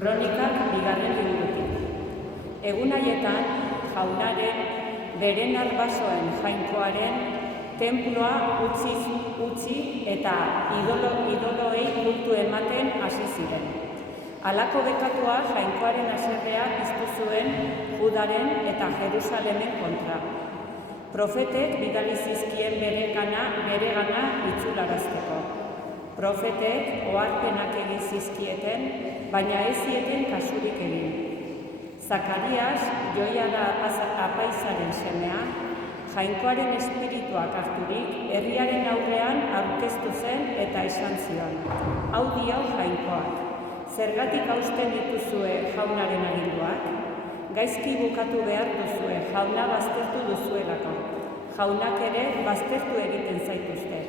Kronikak 2. liburutik. Egun haietan, jaunaren, beren arbasoen jainkoaren, tenploa utzi eta idoloei kultu ematen hasi ziren. Halako bekatua jainkoaren haserrea piztu zuen Judaren eta Jerusalemen kontra. Profetek bidali zizkien beregana itzularazteko. Profetek oharpenak egin zizkieten, baina ez zieten kasurik egin. Zakarias, Joiada apaizaren semea, jainkoaren espirituak harturik, herriaren aurrean aurkeztu zen eta esan zion. Hau dio jainkoak, zergatik hausten dituzue jaunaren aginduak? Gaizki bukatu behar duzue, jauna baztertu duzuelako. Jaunak ere baztertu egiten zaituzte.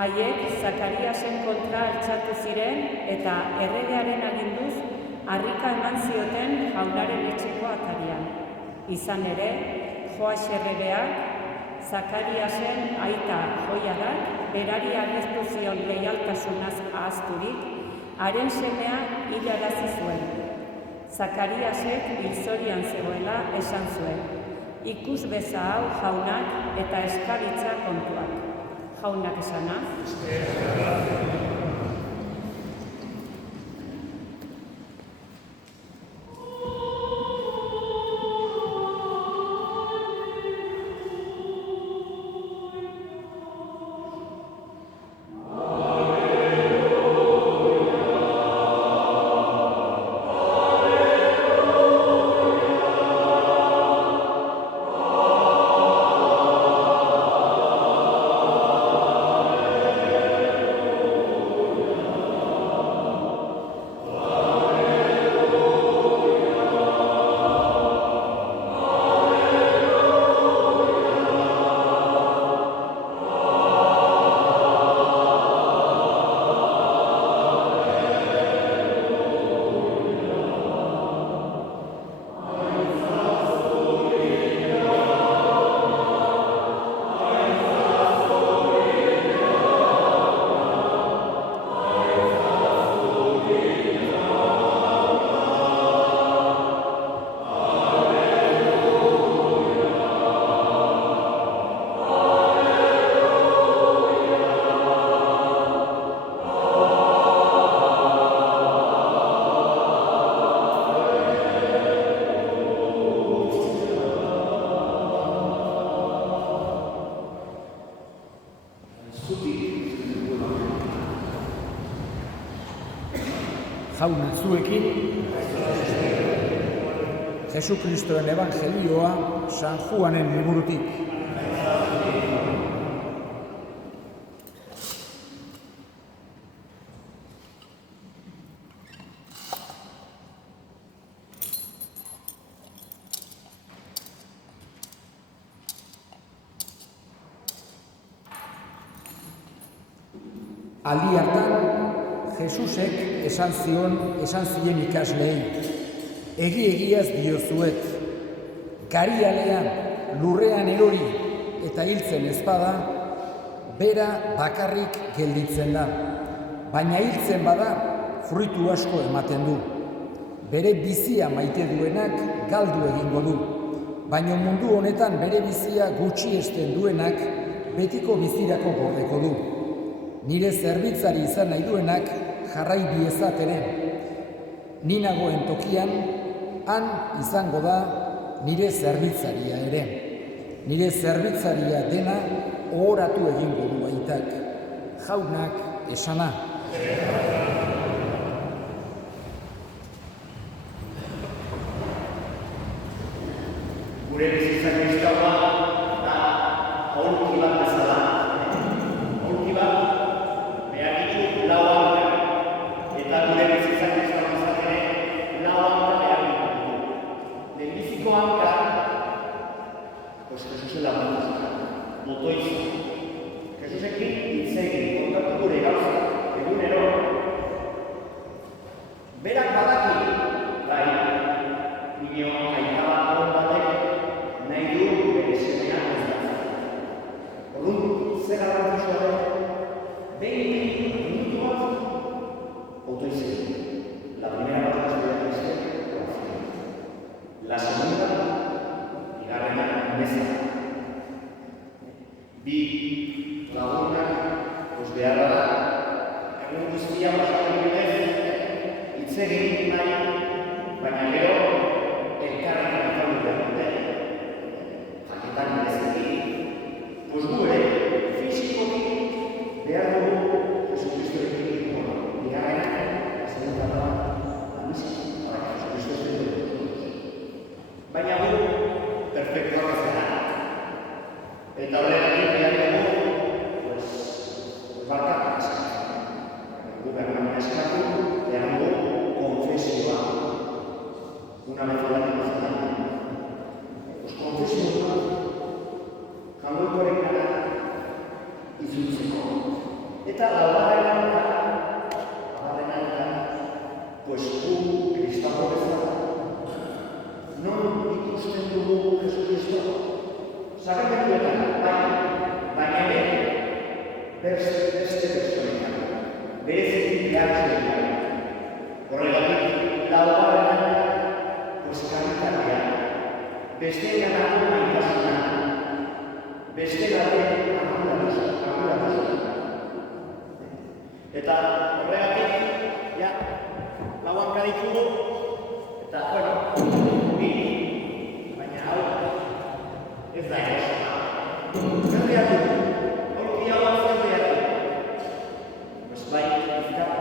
Haiek Zakariasen kontra altxatu ziren eta erregearen aginduz harrika eman zioten jaunaren etxeko atarian. Izan ere, Joas erregeak Zakariasen aita Joiadak berari agertu zion leialtasunaz ahazturik, haren semea hilarazi zuen. Zakariasek hilzorian zegoela esan zuen. Ikus beza hau jaunak eta eskaritza kontuak. Jaunak esana. Jauna zuekin, Jesukristoen Evangelioa San Juanen liburutik. Aldi hartan, Jesusek esan zien ikasleei, egi-egiaz diozuet, garialean, lurrean erori eta hiltzen ezpada, bera bakarrik gelditzen da, baina hiltzen bada fruitu asko ematen du. Bere bizia maite duenak galdu egingo du, baina mundu honetan bere bizia gutxiesten duenak betiko bizirako gordeko du. Nire zerbitzari izan nahi duenak jarrai biezat ere. Ni nagoen tokian, han izango da nire zerbitzaria ere. Nire zerbitzaria dena ohoratu egingo du aitak. Jaunak esana. Gure bizitza kristaua da aholki bat bezala. Aholki bat behar ditu lau hankak. Eta gure bizitza kristaua izan ere lau hanka behar ditu. Lehenbiziko hanka, Jesusen lagunduzuka, motoizu. Jesusekin hitz egin, kontatu gure gauza, egunero. Berak badaki, bai, nio aita bat batek bi lagunak, beharra da, egun guztia pasatu bidez, hitz egin nahi, baina gero, elkarrekin ataldu behar dute. Jaketan bereziki, gu ere, fisikoki behar dugu Jesucristorekin bigarrenak, segunda da, baina gu, perfektuak ez gara. Eta horregatik behar dugu, barkak eskatzen. Gu behar eskatu, behar dugu konfesioa. Una metoda emocional. Konfesioa, jangoikoaren gara itzultzeko. Eta laugarrenan gara, gu kristau bezala, non ikusten dugu Jesucristo? Sakramentuetan, baina beste pertsonetan, berezik behartzenetan. Horregatik, laugarrenan, karitatea, beste ganako maitasuna, beste garen arduratasuna. Eta horregatik, lauan kaditugu, eta, baina hau, ez da erosuna. Zer behar dugu? Aurkia hau zer behar dugu? Bai, izkapa,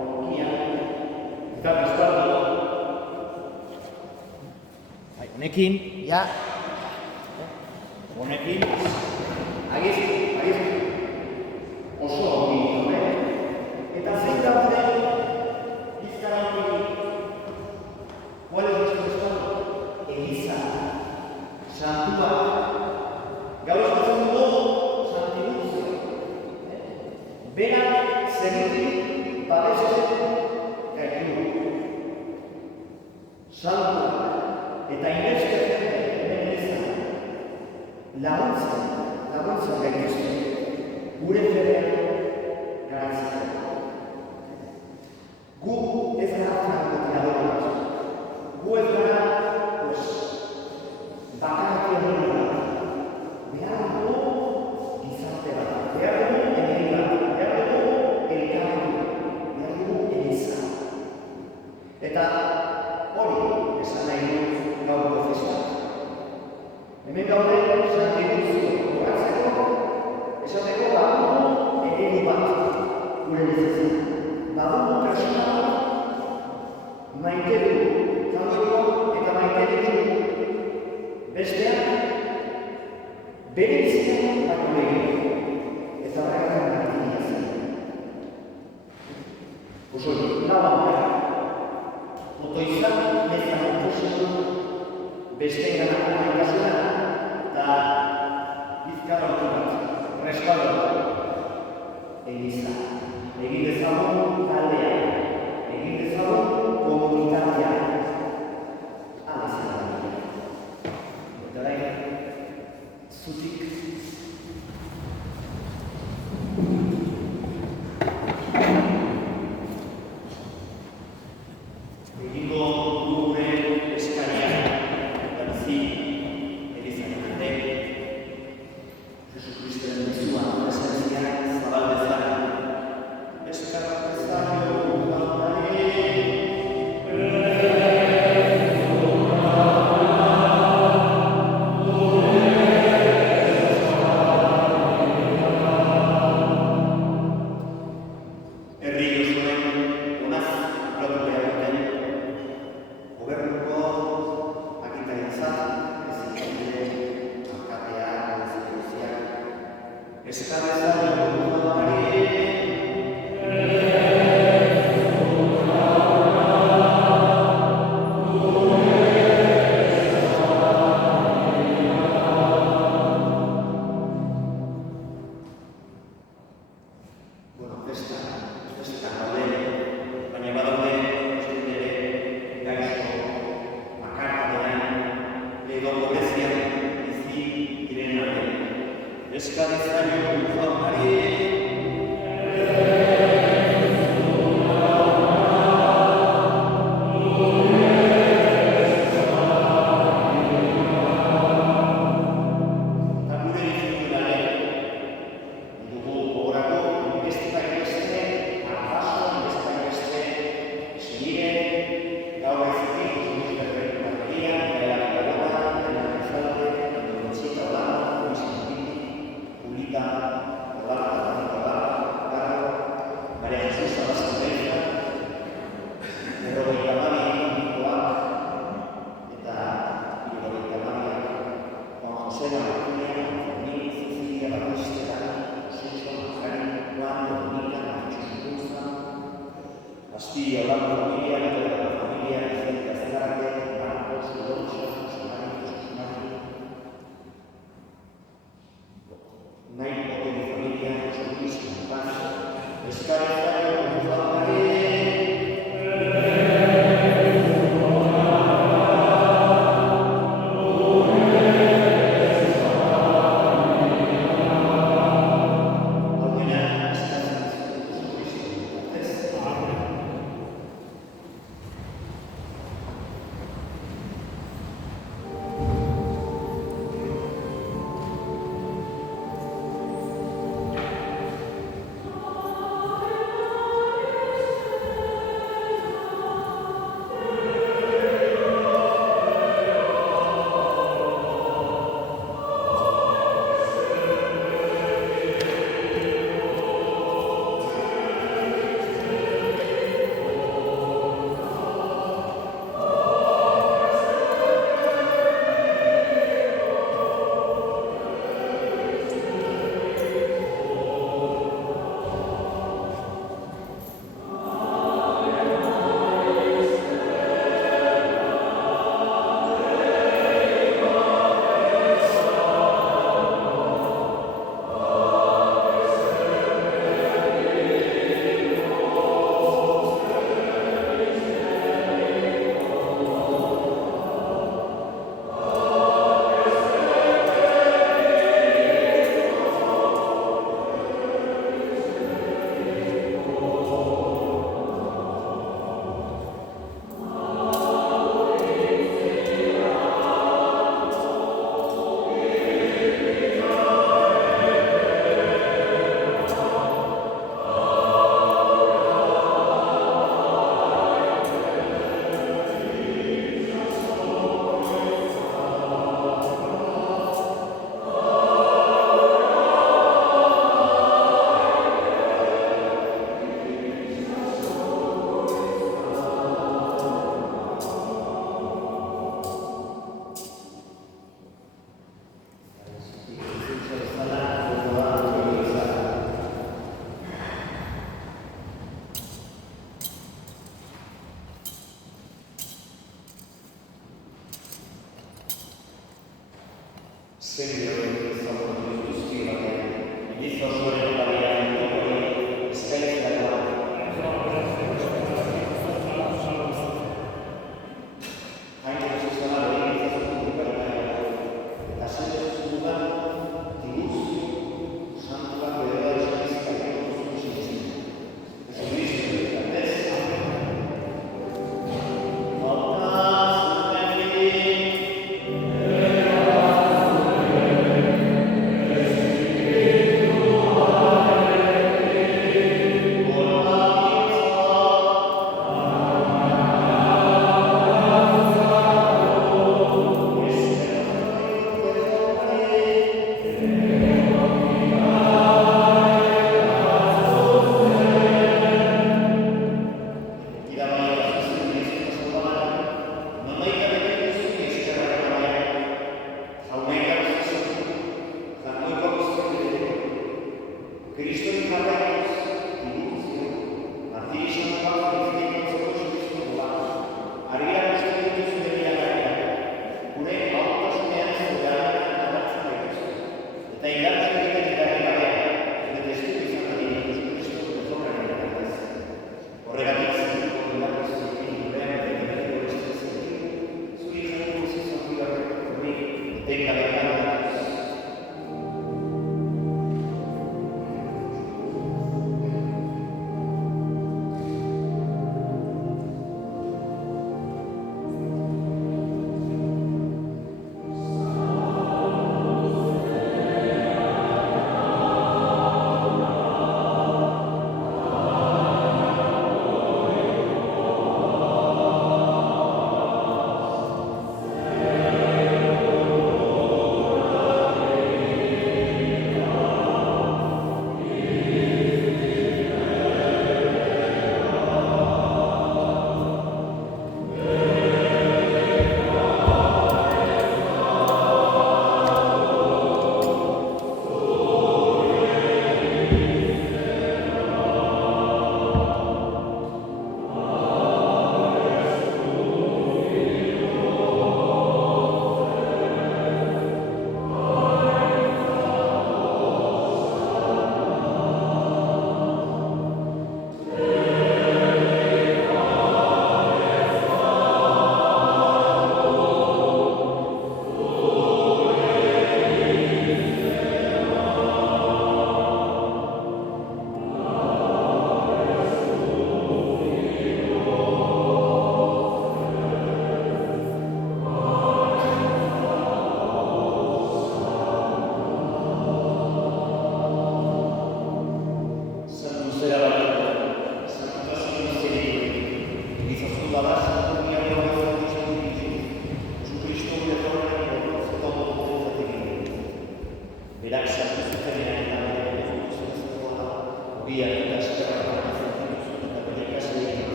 aurkia, izkapa izkapa. Honekin, honekin, agizki, oso ongi, eta zein daude bizkara ongi. ¿Cuál es nuestro estado? Eliza, santua, gaur estatzen dugu, santiguzio. Berak zenetik babesten gaitu. Santua. Eta inbeste hemen izan, laguntza gaituzte, gure fedean garatzeko. Gu ez gara frankotiador bat, gu ez gara bakaratu egin bat, behar dugu gizarte bat, behar dugu egin bat, behar dugu elkarretu, behar dugu eliza. Eta hori esan nahi du gaurko festa. Hemen gaude, santiguzio goratzeko, esateko badugu eredu bat gure bizitzan. Badugu persona bat maite dugu, zangoiko eta maite dugu. Besteak, bere bizitzan baino egin. Eta horregatzen martinia zen. Oso, lauan otoizan mezan oposatu beste ganako maitasuna eta bizkarra bat, respaldo Eliza. Egin dezagun taldea, egin dezagun komunitatea. Alezan. Eta orain, zutik.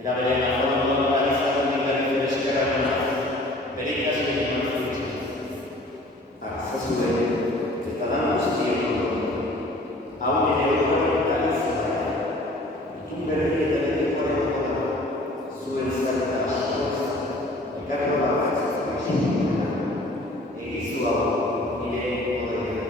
Era berean afrontuan parizaren ingarri eskerramena, bere ikasile eman zuitzen. Arzazue, eta dan guztien hau nire horren kalizara, itun berri eta betekoaren horrela, zuen zerta askoaz, ekarro batzatzen askoaz, egizu hau nire horrean.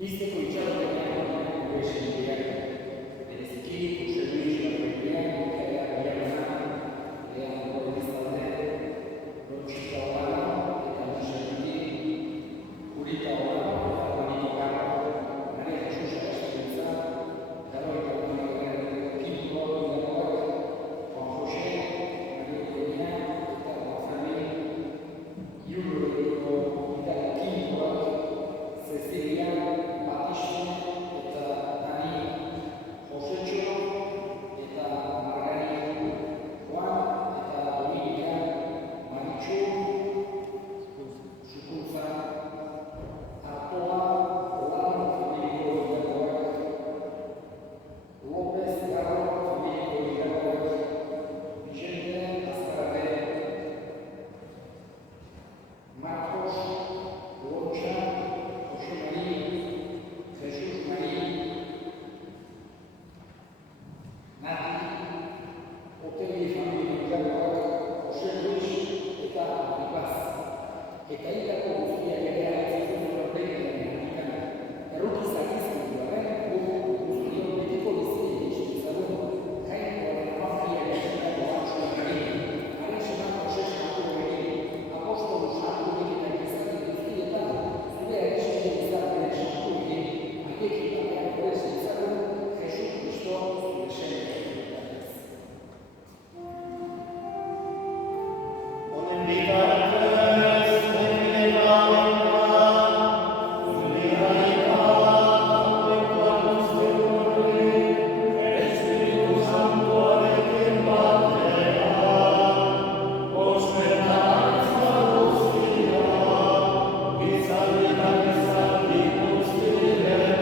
Izteko itxaropenean gure sentiak, bereziki uste duiz bakoitzean, ikarea bilagunak, lehan gure biztalde, lotxika horana eta musetik, urita horana eta guaniko garra, Maria Jesus Agastibitza, Garoita Unioaren Kimiko Bilagoak, Juan Jose, Maria Econia eta Gonzame, Iulo Edeko Itala Kimikoak, Cecilia, eta Dani, Josetxo eta Margari, Juan eta Dominika, Maritxu, Sukuntza, Artoa, Olano familiko egitakoak, López Garro familiko egitakoak, Vicente Azkarate, Marcos, Lotxa, Jose Mari, Jesus Mari, Nati, Otegi familiko egitakoak, Jose Luis eta Ipaz. Eta hilako guztiak ere haitzeko norbegiaren argikana. Errukizak izan duaren, guztiok betiko bizitza iztezagun, jainkoaren amafiaren egitako hartzuakari, haren semako sesmako egin, apostolu sarturik eta izaten guztietan, zure egizien izaten sartu egin, haiekin batean horrez izaten, Jesus Kristo zure sene. Honen bitartez, honen Espiritu Santuarekin batean, ospetaren guztia, gizartetan gizarti guztietan.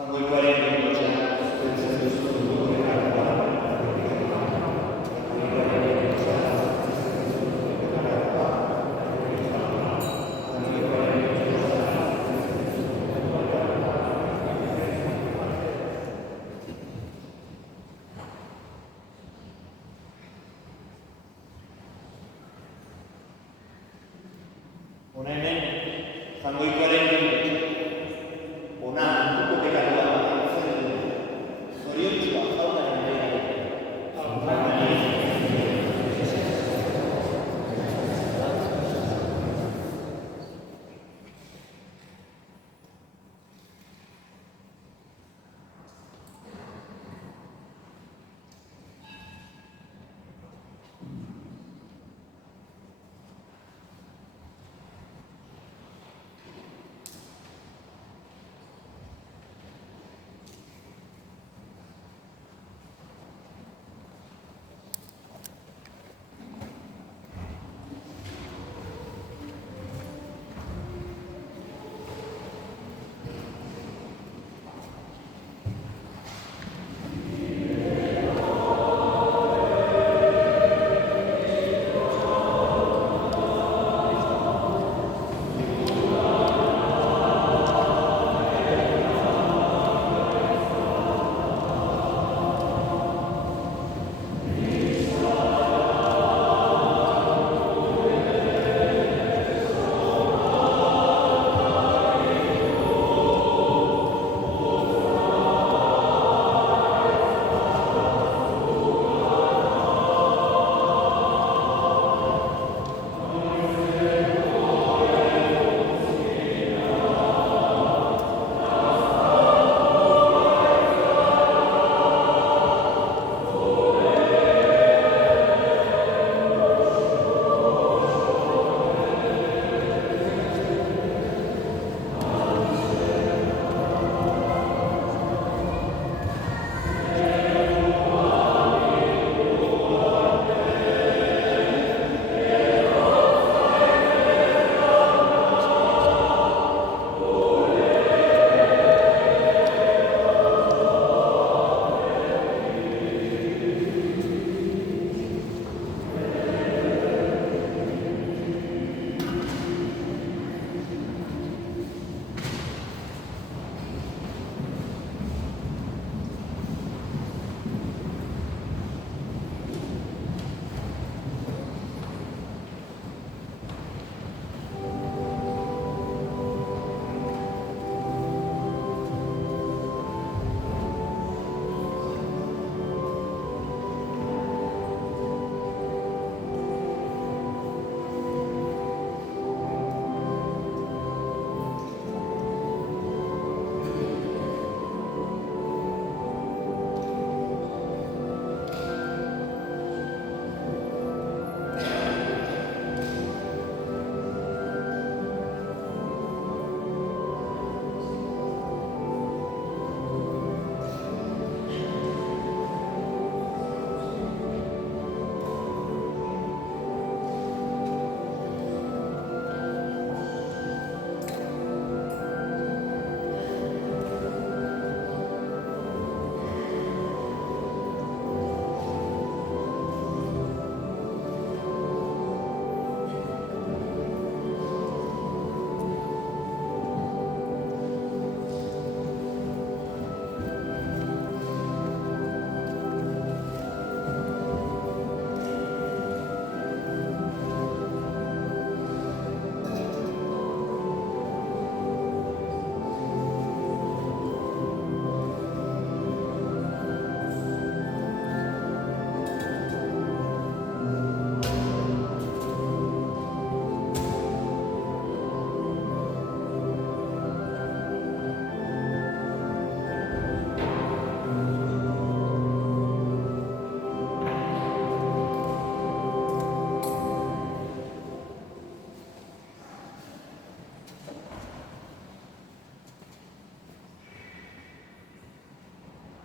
Zangoikoaren egotxea, Hona hemen, zangoikoaren egotxea. Hona, duko pekatua, zoriontzua, jaunaren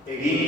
egin